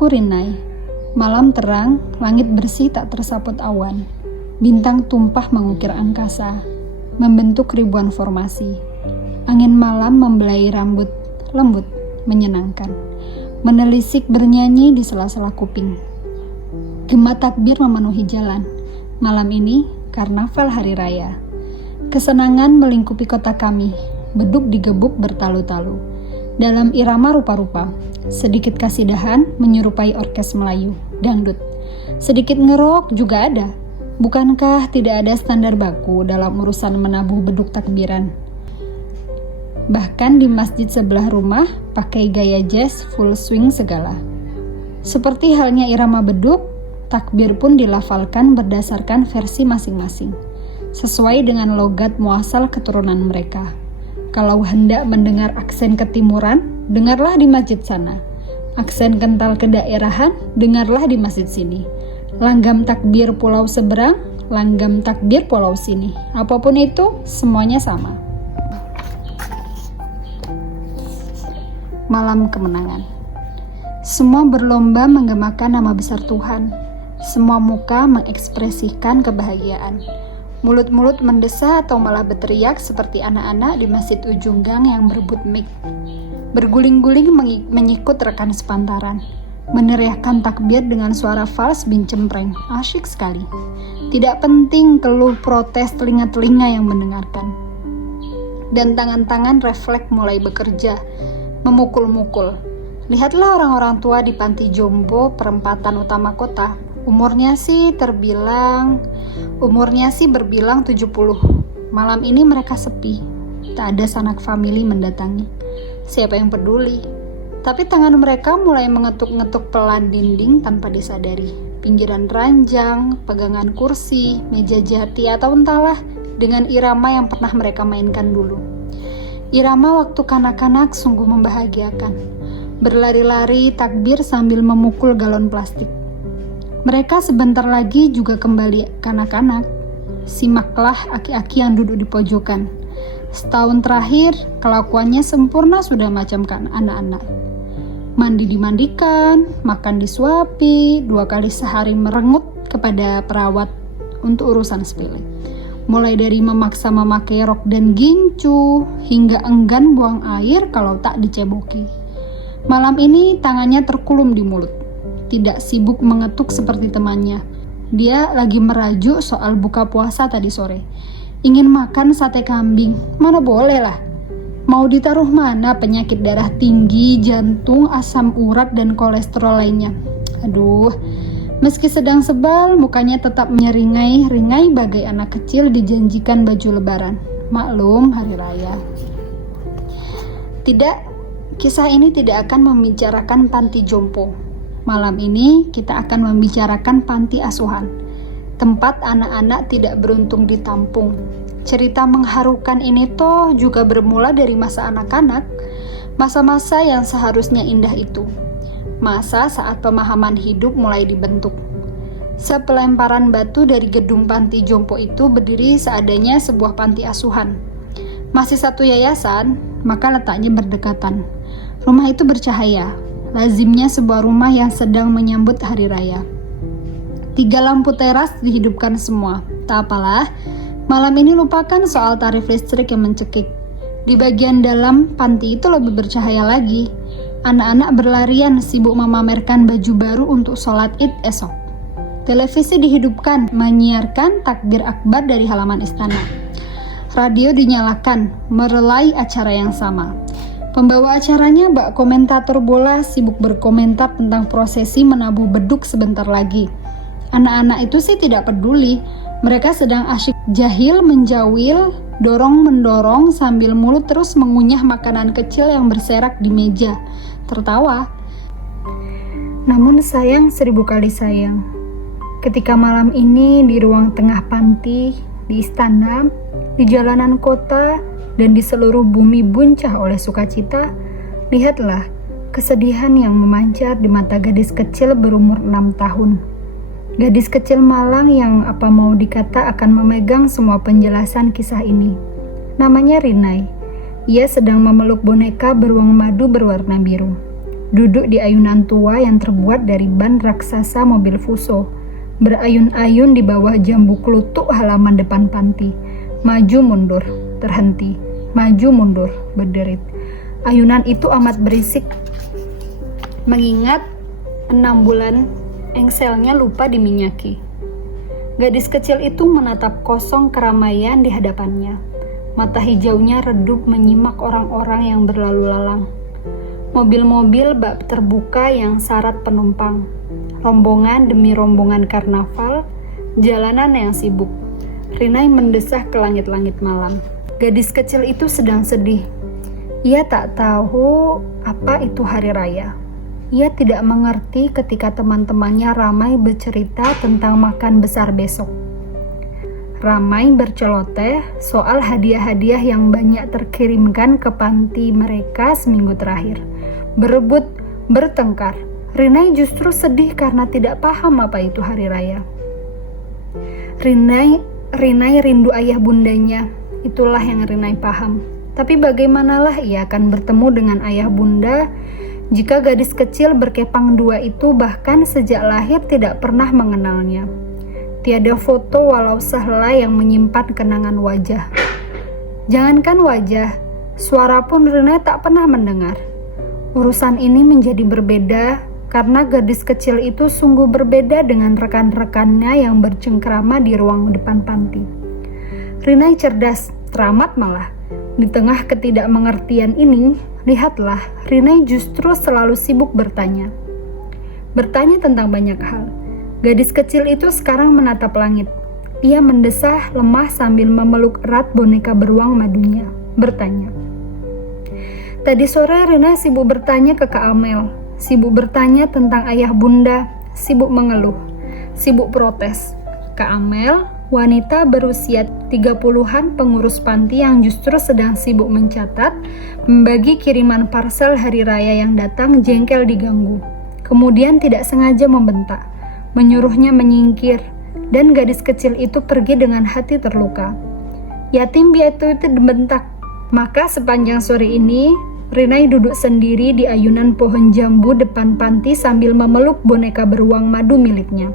Namaku Rinai. Malam terang, langit bersih tak tersaput awan. Bintang tumpah mengukir angkasa, membentuk ribuan formasi. Angin malam membelai rambut, lembut, menyenangkan. Menelisik bernyanyi di sela-sela kuping. Gema takbir memenuhi jalan. Malam ini, karnaval hari raya. Kesenangan melingkupi kota kami, beduk digebuk bertalu-talu. Dalam irama rupa-rupa, sedikit kasidahan menyerupai orkes Melayu, dangdut. Sedikit ngerok juga ada. Bukankah tidak ada standar baku dalam urusan menabuh beduk takbiran? Bahkan di masjid sebelah rumah, pakai gaya jazz full swing segala. Seperti halnya irama beduk, takbir pun dilafalkan berdasarkan versi masing-masing, sesuai dengan logat muasal keturunan mereka. Kalau hendak mendengar aksen ketimuran, dengarlah di masjid sana. Aksen kental kedaerahan, dengarlah di masjid sini. Langgam takbir pulau seberang, langgam takbir pulau sini. Apapun itu, semuanya sama. Malam kemenangan. Semua berlomba menggemakan nama besar Tuhan. Semua muka mengekspresikan kebahagiaan. Mulut-mulut mendesah atau malah berteriak seperti anak-anak di masjid ujung gang yang berebut mic. Berguling-guling menyikut rekan sepantaran. Meneriakkan takbir dengan suara fals bin cempreng. Asyik sekali. Tidak penting keluh protes telinga-telinga yang mendengarkan. Dan tangan-tangan refleks mulai bekerja. Memukul-mukul. Lihatlah orang-orang tua di panti jompo perempatan utama kota. Umurnya sih berbilang 70. Malam ini mereka sepi. Tak ada sanak famili mendatangi. Siapa yang peduli? Tapi tangan mereka mulai mengetuk-ngetuk pelan dinding tanpa disadari. Pinggiran ranjang, pegangan kursi, meja jati atau entahlah dengan irama yang pernah mereka mainkan dulu. Irama waktu kanak-kanak sungguh membahagiakan. Berlari-lari takbir sambil memukul galon plastik. Mereka sebentar lagi juga kembali kanak-kanak. Simaklah aki-aki yang duduk di pojokan. Setahun terakhir, kelakuannya sempurna sudah macam kan anak-anak. Mandi dimandikan, makan disuapi, 2 kali sehari merengut kepada perawat untuk urusan sepele. Mulai dari memaksa memakai rok dan gincu, hingga enggan buang air kalau tak diceboki. Malam ini tangannya terkulum di mulut. Tidak sibuk mengetuk seperti temannya. Dia lagi merajuk soal buka puasa tadi sore. Ingin makan sate kambing, mana boleh lah. Mau ditaruh mana penyakit darah tinggi, jantung, asam urat, dan kolesterol lainnya. Aduh, meski sedang sebal, mukanya tetap menyeringai-ringai bagai anak kecil dijanjikan baju lebaran. Maklum, hari raya. Tidak, kisah ini tidak akan membicarakan panti jompo. Malam ini kita akan membicarakan panti asuhan, tempat anak-anak tidak beruntung ditampung. Cerita mengharukan ini toh juga bermula dari masa anak-anak, masa-masa yang seharusnya indah itu. Masa saat pemahaman hidup mulai dibentuk. Sepelemparan batu dari gedung panti jompo itu berdiri seadanya sebuah panti asuhan. Masih satu yayasan, maka letaknya berdekatan. Rumah itu bercahaya. Lazimnya sebuah rumah yang sedang menyambut hari raya. 3 lampu teras dihidupkan semua. Tak apalah, malam ini lupakan soal tarif listrik yang mencekik. Di bagian dalam panti itu lebih bercahaya lagi. Anak-anak berlarian sibuk memamerkan baju baru untuk sholat id esok. Televisi dihidupkan, menyiarkan takbir akbar dari halaman istana. Radio dinyalakan, merelai acara yang sama. Pembawa acaranya bak komentator bola sibuk berkomentar tentang prosesi menabuh beduk sebentar lagi. Anak-anak itu sih tidak peduli. Mereka sedang asyik jahil menjawil, dorong-mendorong sambil mulut terus mengunyah makanan kecil yang berserak di meja. Tertawa. Namun sayang 1000 kali sayang. Ketika malam ini di ruang tengah panti, di istana, di jalanan kota, dan di seluruh bumi buncah oleh sukacita, lihatlah kesedihan yang memancar di mata gadis kecil berumur 6 tahun. Gadis kecil malang yang apa mau dikata akan memegang semua penjelasan kisah ini. Namanya Rinai. Ia sedang memeluk boneka beruang madu berwarna biru. duduk di ayunan tua yang terbuat dari ban raksasa mobil Fuso, berayun-ayun di bawah jambu klutuk halaman depan panti. Maju mundur, terhenti. Maju mundur, berderit. Ayunan itu amat berisik, mengingat 6 bulan engselnya lupa diminyaki. Gadis kecil itu menatap kosong keramaian di hadapannya. Mata hijaunya redup menyimak orang-orang yang berlalu lalang. Mobil-mobil bak terbuka yang syarat penumpang. Rombongan demi rombongan karnaval, jalanan yang sibuk. Rinai mendesah ke langit-langit malam. Gadis kecil itu sedang sedih. Ia tak tahu apa itu hari raya. Ia tidak mengerti ketika teman-temannya ramai bercerita tentang makan besar besok. Ramai berceloteh soal hadiah-hadiah yang banyak terkirimkan ke panti mereka seminggu terakhir. Berebut, bertengkar. Rinai justru sedih karena tidak paham apa itu hari raya. Rinai rindu ayah bundanya, itulah yang Rinai paham. Tapi bagaimanalah ia akan bertemu dengan ayah bunda jika gadis kecil berkepang dua itu bahkan sejak lahir tidak pernah mengenalnya. Tiada foto walau sehelai yang menyimpan kenangan wajah. Jangankan wajah, suara pun Rinai tak pernah mendengar. Urusan ini menjadi berbeda karena gadis kecil itu sungguh berbeda dengan rekan-rekannya yang bercengkrama di ruang depan panti. Rinai cerdas, teramat malah. Di tengah ketidakmengertian ini, lihatlah, Rinai justru selalu sibuk bertanya. Bertanya tentang banyak hal. Gadis kecil itu sekarang menatap langit. Ia mendesah lemah sambil memeluk erat boneka beruang madunya. Bertanya. Tadi sore Rinai sibuk bertanya ke Kak Amel. Sibuk bertanya tentang ayah bunda, sibuk mengeluh, sibuk protes. Kak Amel, wanita berusia 30-an pengurus panti yang justru sedang sibuk mencatat, membagi kiriman parsel hari raya yang datang jengkel diganggu. Kemudian tidak sengaja membentak, menyuruhnya menyingkir, dan gadis kecil itu pergi dengan hati terluka. Yatim piatu itu dibentak. Maka sepanjang sore ini, Rinai duduk sendiri di ayunan pohon jambu depan panti sambil memeluk boneka beruang madu miliknya.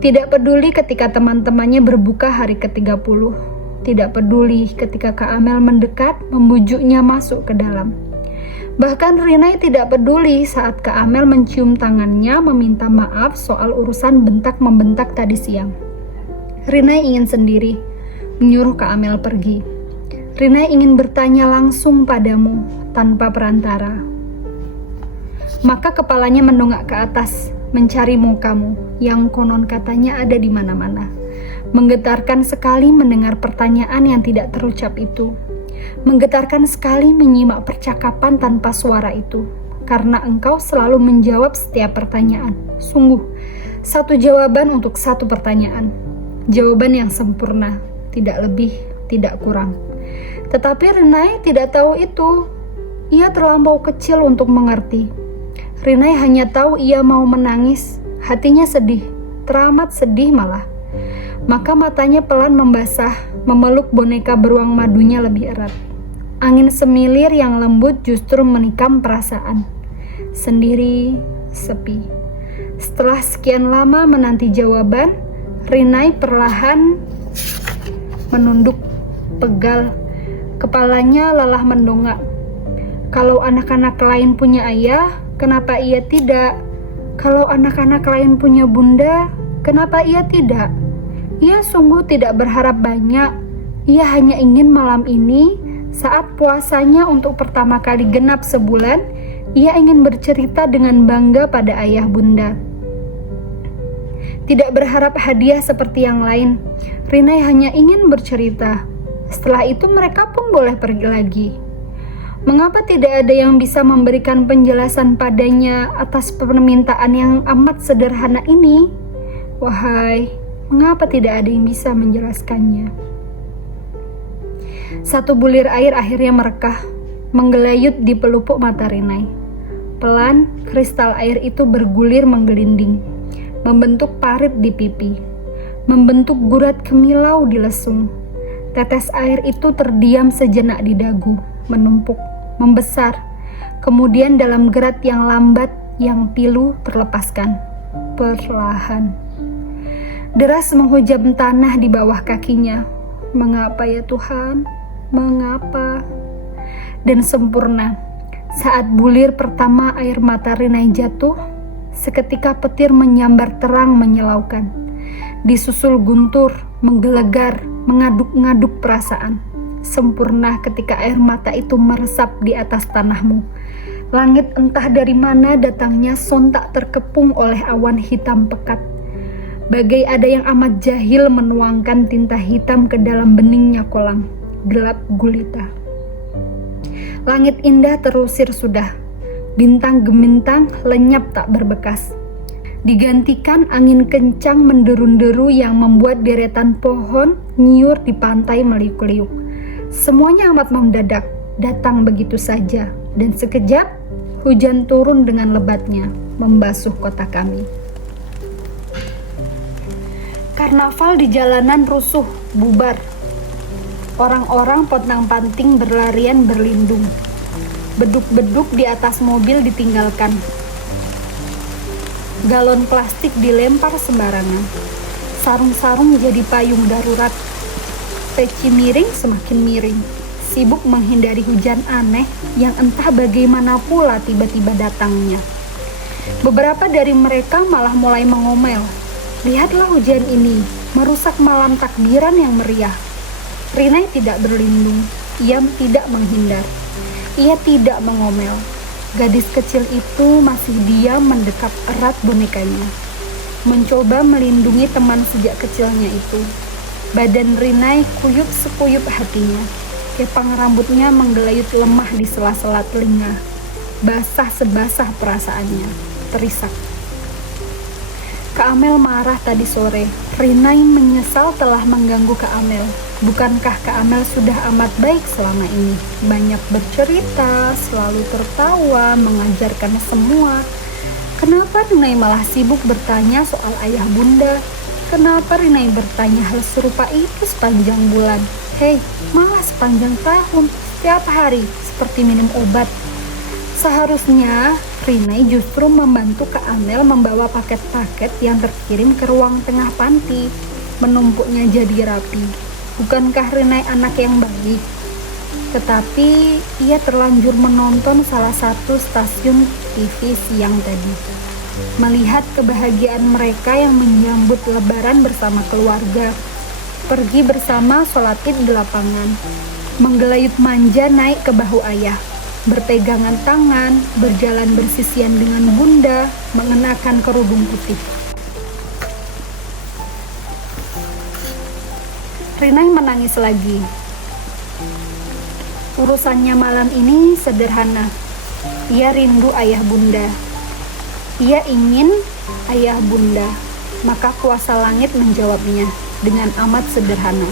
Tidak peduli ketika teman-temannya berbuka hari ke-30. Tidak peduli ketika Kak Amel mendekat, membujuknya masuk ke dalam. Bahkan Rinai tidak peduli saat Kak Amel mencium tangannya meminta maaf soal urusan bentak-membentak tadi siang. Rinai ingin sendiri, menyuruh Kak Amel pergi. Rinai ingin bertanya langsung padamu, tanpa perantara. Maka kepalanya mendongak ke atas, mencari mukamu, yang konon katanya ada di mana-mana. Menggetarkan sekali mendengar pertanyaan yang tidak terucap itu. Menggetarkan sekali menyimak percakapan tanpa suara itu, karena engkau selalu menjawab setiap pertanyaan. Sungguh, satu jawaban untuk satu pertanyaan. Jawaban yang sempurna, tidak lebih, tidak kurang. Tetapi Rinai tidak tahu itu. Ia terlampau kecil untuk mengerti. Rinai hanya tahu ia mau menangis, hatinya sedih, teramat sedih malah. Maka matanya pelan membasah, memeluk boneka beruang madunya lebih erat. Angin semilir yang lembut justru menikam perasaan. Sendiri, sepi. Setelah sekian lama menanti jawaban, Rinai perlahan menunduk, pegal. Kepalanya lelah mendongak. Kalau anak-anak lain punya ayah, kenapa ia tidak? Kalau anak-anak lain punya bunda, kenapa ia tidak? Ia sungguh tidak berharap banyak. Ia hanya ingin malam ini, saat puasanya untuk pertama kali genap sebulan, ia ingin bercerita dengan bangga pada ayah bunda. Tidak berharap hadiah seperti yang lain. Rinai hanya ingin bercerita. Setelah itu mereka pun boleh pergi lagi. Mengapa tidak ada yang bisa memberikan penjelasan padanya atas permintaan yang amat sederhana ini? Wahai, mengapa tidak ada yang bisa menjelaskannya? Satu bulir air akhirnya merekah, menggelayut di pelupuk mata Rinai. Pelan, kristal air itu bergulir menggelinding, membentuk parit di pipi, membentuk gurat kemilau di lesung. Tetes air itu terdiam sejenak di dagu, menumpuk, membesar. Kemudian dalam gerak yang lambat, yang pilu terlepaskan. Perlahan. Deras menghujam tanah di bawah kakinya. Mengapa ya Tuhan? Mengapa? Dan sempurna. Saat bulir pertama air mata Rinai jatuh, seketika petir menyambar terang menyilaukan. Disusul guntur, menggelegar, mengaduk-ngaduk perasaan. Sempurna ketika air mata itu meresap di atas tanahmu. Langit entah dari mana datangnya sontak terkepung oleh awan hitam pekat. Bagai ada yang amat jahil menuangkan tinta hitam ke dalam beningnya kolam. Gelap gulita. Langit indah terusir sudah. Bintang gemintang lenyap tak berbekas. Digantikan angin kencang menderu-deru yang membuat deretan pohon nyiur di pantai meliuk-liuk. Semuanya amat mendadak, datang begitu saja. Dan sekejap, hujan turun dengan lebatnya, membasuh kota kami. Karnaval di jalanan rusuh, bubar. Orang-orang pontang-panting berlarian berlindung. Beduk-beduk di atas mobil ditinggalkan. Galon plastik dilempar sembarangan. Sarung-sarung jadi payung darurat. Peci miring semakin miring. Sibuk menghindari hujan aneh yang entah bagaimana pula tiba-tiba datangnya. Beberapa dari mereka malah mulai mengomel. Lihatlah hujan ini, merusak malam takbiran yang meriah. Rinai tidak berlindung, ia tidak menghindar. Ia tidak mengomel. Gadis kecil itu masih diam mendekap erat bonekanya. Mencoba melindungi teman sejak kecilnya itu. Badan Rinai kuyup sekuyup hatinya. Kepang rambutnya menggelayut lemah di sela-sela telinga. Basah sebasah perasaannya. Terisak. Kak Amel marah tadi sore. Rinai menyesal telah mengganggu Kak Amel. Bukankah Kak Amel sudah amat baik selama ini? Banyak bercerita, selalu tertawa, mengajarkan semua. Kenapa Rinai malah sibuk bertanya soal ayah bunda? Kenapa Rinai bertanya hal serupa itu sepanjang bulan? Hei, malah sepanjang tahun, setiap hari, seperti minum obat. Seharusnya Rinai justru membantu Kak Amel membawa paket-paket yang terkirim ke ruang tengah panti, menumpuknya jadi rapi. Bukankah Rinai anak yang baik? Tetapi ia terlanjur menonton salah satu stasiun TV siang tadi. Melihat kebahagiaan mereka yang menyambut Lebaran bersama keluarga, pergi bersama sholat id di lapangan, menggelayut manja naik ke bahu ayah, berpegangan tangan, berjalan bersisian dengan bunda, mengenakan kerudung putih. Rinai menangis lagi. Urusannya malam ini sederhana. Ia rindu ayah bunda. Ia ingin ayah bunda. Maka kuasa langit menjawabnya dengan amat sederhana.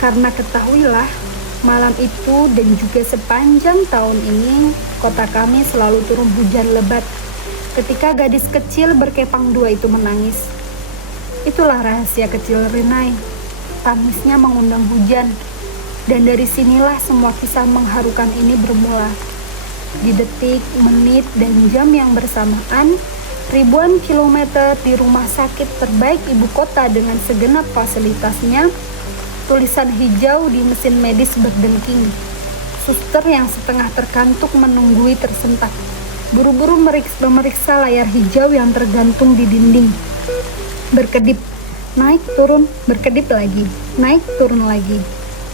Karena ketahuilah, malam itu dan juga sepanjang tahun ini, kota kami selalu turun hujan lebat. Ketika gadis kecil berkepang dua itu menangis. Itulah rahasia kecil Rinai. Tangisnya mengundang hujan. Dan dari sinilah semua kisah mengharukan ini bermula. Di detik, menit, dan jam yang bersamaan, ribuan kilometer di rumah sakit terbaik ibu kota dengan segenap fasilitasnya, tulisan hijau di mesin medis berdengking. Suster yang setengah terkantuk menunggui tersentak. Buru-buru memeriksa layar hijau yang tergantung di dinding. Berkedip, naik turun, berkedip lagi, naik turun lagi.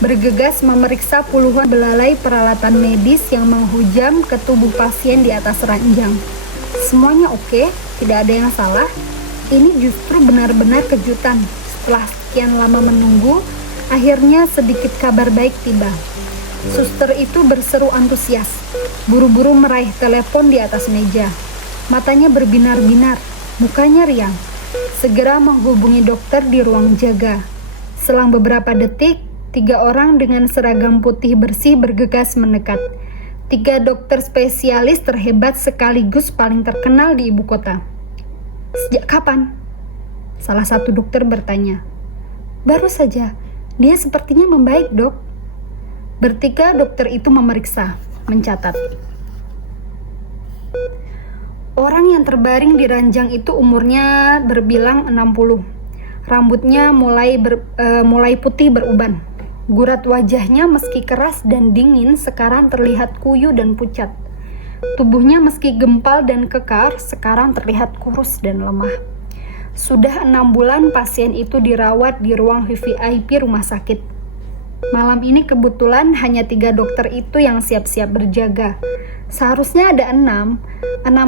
Bergegas memeriksa puluhan belalai peralatan medis yang menghujam ke tubuh pasien di atas ranjang. Semuanya oke, tidak ada yang salah. Ini justru benar-benar kejutan. Setelah sekian lama menunggu, akhirnya sedikit kabar baik tiba. Suster itu berseru antusias, buru-buru meraih telepon di atas meja. Matanya berbinar-binar, mukanya riang. Segera menghubungi dokter di ruang jaga. Selang beberapa detik, 3 orang dengan seragam putih bersih bergegas mendekat. 3 dokter spesialis terhebat sekaligus paling terkenal di ibu kota. Sejak kapan? Salah satu dokter bertanya. Baru saja, Dia sepertinya membaik, Dok. Bertiga dokter itu memeriksa, mencatat. Orang yang terbaring di ranjang itu umurnya berbilang 60. Rambutnya mulai putih beruban. Gurat wajahnya meski keras dan dingin sekarang terlihat kuyu dan pucat. Tubuhnya meski gempal dan kekar sekarang terlihat kurus dan lemah. Sudah 6 bulan pasien itu dirawat di ruang VIP rumah sakit. Malam ini kebetulan hanya 3 dokter itu yang siap-siap berjaga. Seharusnya ada 6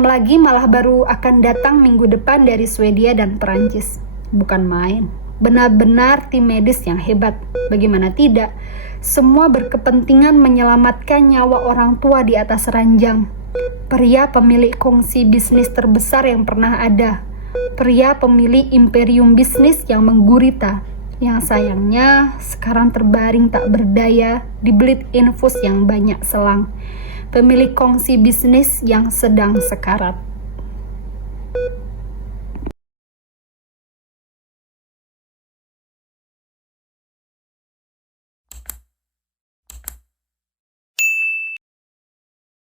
lagi malah baru akan datang minggu depan dari Swedia dan Perancis. Bukan main, benar-benar tim medis yang hebat. Bagaimana tidak? Semua berkepentingan menyelamatkan nyawa orang tua di atas ranjang. Pria pemilik kongsi bisnis terbesar yang pernah ada. Pria pemilik imperium bisnis yang menggurita. Yang sayangnya sekarang terbaring tak berdaya di belit infus yang banyak selang. Pemilik kongsi bisnis yang sedang sekarat.